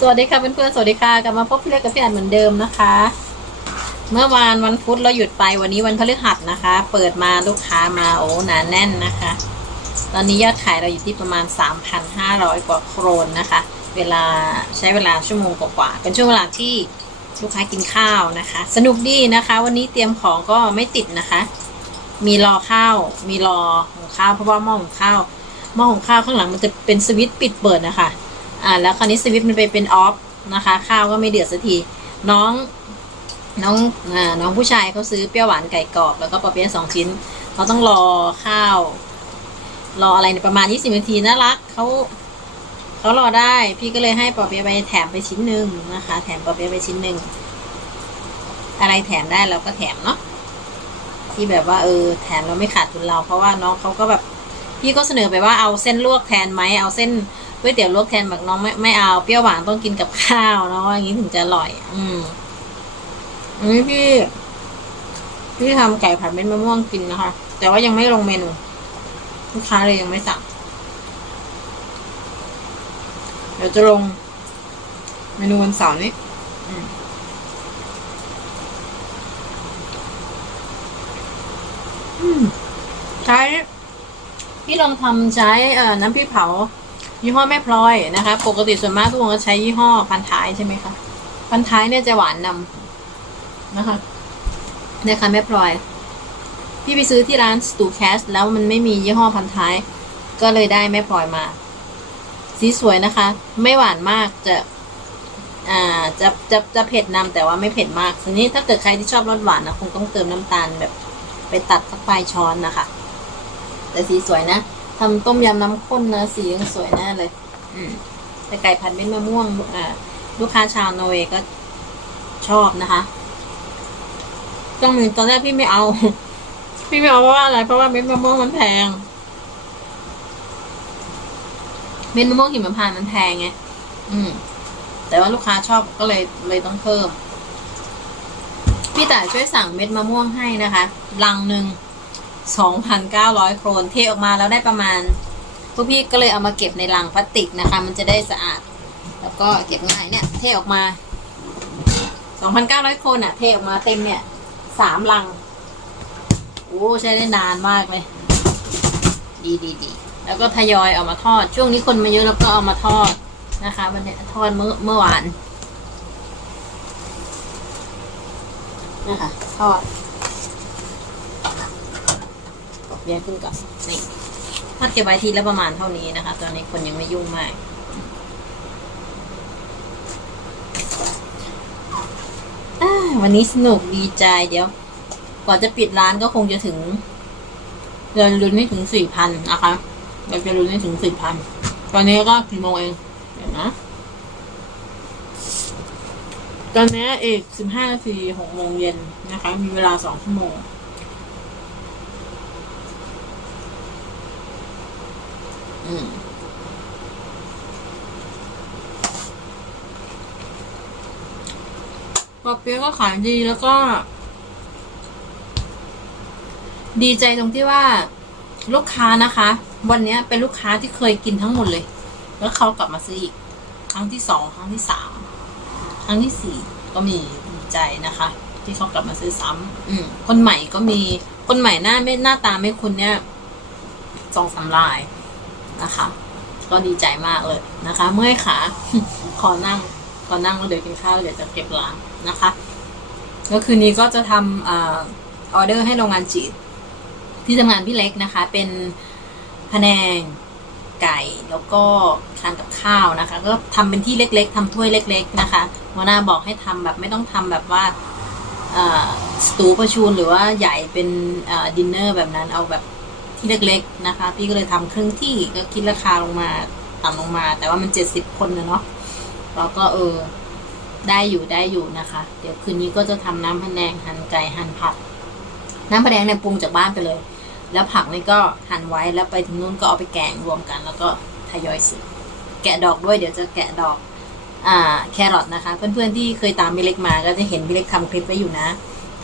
สวัสดีค่ะเพื่อนๆสวัสดีค่ะกลับมาพบพี่เล็กกับพี่อันเหมือนเดิมนะคะ เมื่อวานวันพุธเราหยุดไปวันนี้วันพฤหัสนะคะ เปิดมาลูกค้ามาโอ้หนาแน่นนะคะ ตอนนี้ยอดขายเราอยู่ที่ประมาณ 3,500 กว่าโครนนะคะ เวลาใช้เวลาชั่วโมงกว่าๆเป็นช่วงเวลาที่ลูกค้ากินข้าวนะคะ สนุกดีนะคะ วันนี้เตรียมของก็ไม่ติดนะคะ มีรอข้าว มีรอหุงข้าวเพราะว่าหม้อหุงข้าว หม้อหุงข้าวข้างหลังมันจะเป็นสวิตช์ปิดเปิดนะคะอ่าแล้วคราวนี้สวิตช์มันไปเป็นออฟนะคะ ข้าวก็ไม่เดือดสักทีน้องน้องอ่าน้องผู้ชายเขาซื้อเปรี้ยวหวานไก่กรอบแล้วก็ปอเปี๊ยะสองชิ้นเขาต้องรอข้าว รออะไรประมาณ 20 นาทีน่ารักเขาเขารอได้ พี่ก็เลยให้ปอเปี๊ยะไปแถมไปชิ้นหนึ่งนะคะ แถมปอเปี๊ยะไปชิ้นหนึ่งอะไรแถมได้เราก็แถมเนาะที่แบบว่าเออแถมเราไม่ขาดทุนเรา เพราะว่าน้องเขาก็แบบ พี่ก็เสนอไปว่าเอาเส้นลวกแทนไหมเอาเส้นก๋วยเตี๋ยวลวกแทนแบบน้องไม่ไม่เอาเปรี้ยวหวานต้องกินกับข้าวเนาะอย่างนี้ถึงจะอร่อย อืมอันนี้พี่พี่ทำไก่ผัดเม็ดมะม่วงกินนะคะ แต่ว่ายังไม่ลงเมนูลูกค้าเลยยังไม่สั่งเดี๋ยวจะลงเมนูวันเสาร์นี้ อืมอืมใช้ พี่ลองทำใช้น้ำพริกเผา ยี่ห้อแม่พลอยนะคะ ปกติส่วนมากทุกคนก็ใช้ยี่ห้อพันท้ายใช่ไหมคะพันท้ายเนี่ยจะหวานนำนะคะเนี่ยค่ะแม่พลอย พี่ไปซื้อที่ร้านสตูแคสแล้วมันไม่มียี่ห้อพันท้าย ก็เลยได้แม่พลอยมา สีสวยนะคะ ไม่หวานมากจะอ่าจะจะจะเผ็ดนำแต่ว่าไม่เผ็ดมากทีนี้ถ้าเกิดใครที่ชอบรสหวานนะคงต้องเติมน้ำตาลแบบ ไปตัดสักปลายช้อนนะคะ แต่สีสวยนะทำต้มยำน้ำข้นนะสียังสวยแน่เลย อืมแต่ไก่ผัดเม็ดมะม่วงอ่าลูกค้าชาวนอร์เวย์ก็ชอบนะคะต้องมีตอนแรกพี่ไม่เอา พี่ไม่เอาเพราะว่าอะไร เพราะว่าเม็ดมะม่วงมันแพง เม็ดมะม่วงหิมพานต์มันแพงไงอืม แต่ว่าลูกค้าชอบก็เลยเลยต้องเพิ่ม พี่แต่ช่วยสั่งเม็ดมะม่วงให้นะคะ ลังหนึ่ง 2,900 โครนเทออกมาแล้วได้ประมาณพวกพี่ก็เลยเอามาเก็บในลังพลาสติกนะคะ มันจะได้สะอาด แล้วก็เก็บง่ายเนี่ย เทออกมา 2,900 โครนอะเทออกมาเต็มเนี่ยสามลัง โอ้ใช้ได้นานมากเลย ดีดีดีแล้วก็ทยอยเอามาทอด ช่วงนี้คนมาเยอะแล้วก็เอามาทอดนะคะ วันนี้ทอดเมื่อเมื่อวานนะคะทอด เบียร์ขึ้นก่อนนี่ทอดเก็บไว้ทีละประมาณเท่านี้นะคะ ตอนนี้คนยังไม่ยุ่งมากวันนี้สนุกดีใจเดี๋ยว ก่อนจะปิดร้านก็คงจะถึงเดือนลุ้นให้ถึงสี่พันนะคะ เราจะลุ้นให้ถึงสี่พัน ตอนนี้ก็กี่โมงเองเดี๋ยวนะ ตอนนี้อีกสิบห้านาทีหกโมงเย็นนะคะ มีเวลาสองชั่วโมง อืม ปอเปี๊ยะก็ขายดีแล้วก็ ดีใจตรงที่ว่าลูกค้านะคะ วันเนี้ยเป็นลูกค้าที่เคยกินทั้งหมดเลย แล้วเขากลับมาซื้ออีก ครั้งที่สองครั้งที่สามครั้งที่สี่ก็มีดีใจนะคะ ที่เขากลับมาซื้อซ้ำอืมคนใหม่ก็มีคนใหม่หน้าไม่หน้าตาไม่คุณเนี่ยสองสามลาย นะคะ ก็ดีใจมากเลยนะคะ เมื่อยขาขอนั่งขอนั่งแล้วเดี๋ยวกินข้าวเดี๋ยวจะเก็บร้านนะคะแล้วคืนนี้ก็จะทำออเดอร์ให้โรงงานจีดที่ทำงานพี่เล็กนะคะ เป็นพะแนงไก่แล้วก็ทานกับข้าวนะคะ ก็ทำเป็นที่เล็ก ๆทำถ้วยเล็ก ๆ นะคะหัวหน้าบอกให้ทำแบบไม่ต้องทำแบบว่าสตูประชูนหรือว่าใหญ่เป็นดินเนอร์แบบนั้นเอาแบบ ที่เล็กๆนะคะ พี่ก็เลยทำครึ่งที่ก็คิดราคาลงมาต่ำลงมา แต่ว่ามันเจ็ดสิบคนนะเนาะเราก็เออได้อยู่ได้อยู่นะคะ เดี๋ยวคืนนี้ก็จะทำน้ำพะแนงหั่นไก่หั่นผัก น้ำพะแนงเนี่ยปรุงจากบ้านไปเลย แล้วผักนี่ก็หั่นไว้แล้วไปถึงนู้นก็เอาไปแกงรวมกัน แล้วก็ทยอยซื้อแกะดอกด้วยเดี๋ยวจะแกะดอกอ่าแครอทนะคะ เพื่อนๆที่เคยตามพี่เล็กมาก็จะเห็นพี่เล็กทำคลิปไว้อยู่นะ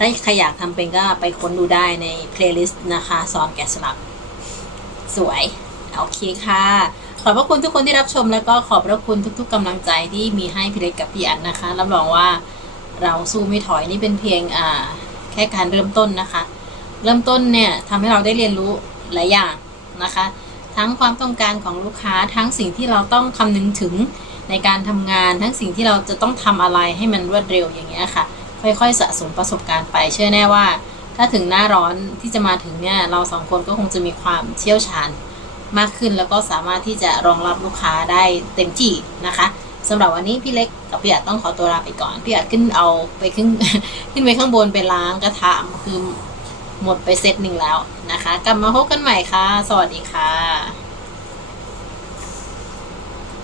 ถ้าใครอยากทำเป็นก็ไปค้นดูได้ในเพลย์ลิสต์นะคะสอนแกะสลักสวย โอเคค่ะ ขอบพระคุณทุกคนที่รับชม แล้วก็ขอบพระคุณทุก ๆกำลังใจที่มีให้พี่เล็กกับพี่อันนะคะรับรองว่าเราสู้ไม่ถอยนี่เป็นเพียงอ่าแค่การเริ่มต้นนะคะ เริ่มต้นเนี่ยทำให้เราได้เรียนรู้หลายอย่างนะคะ ทั้งความต้องการของลูกค้าทั้งสิ่งที่เราต้องคำนึงถึงในการทำงานทั้งสิ่งที่เราจะต้องทำอะไรให้มันรวดเร็วอย่างเงี้ยค่ะ ค่อยๆสะสมประสบการณ์ไป เชื่อแน่ว่า ถ้าถึงหน้าร้อนที่จะมาถึงเนี่ยเราสองคนก็คงจะมีความเชี่ยวชาญมากขึ้น แล้วก็สามารถที่จะรองรับลูกค้าได้เต็มที่นะคะสำหรับวันนี้พี่เล็กกับพี่อัดต้องขอตัวลาไปก่อนพี่อัดขึ้นเอาไปขึ้นขึ้นไปข้างบนไปล้างกระทะคือหมดไปเซตหนึ่งแล้วนะคะ กลับมาพบกันใหม่ค่ะ สวัสดีค่ะ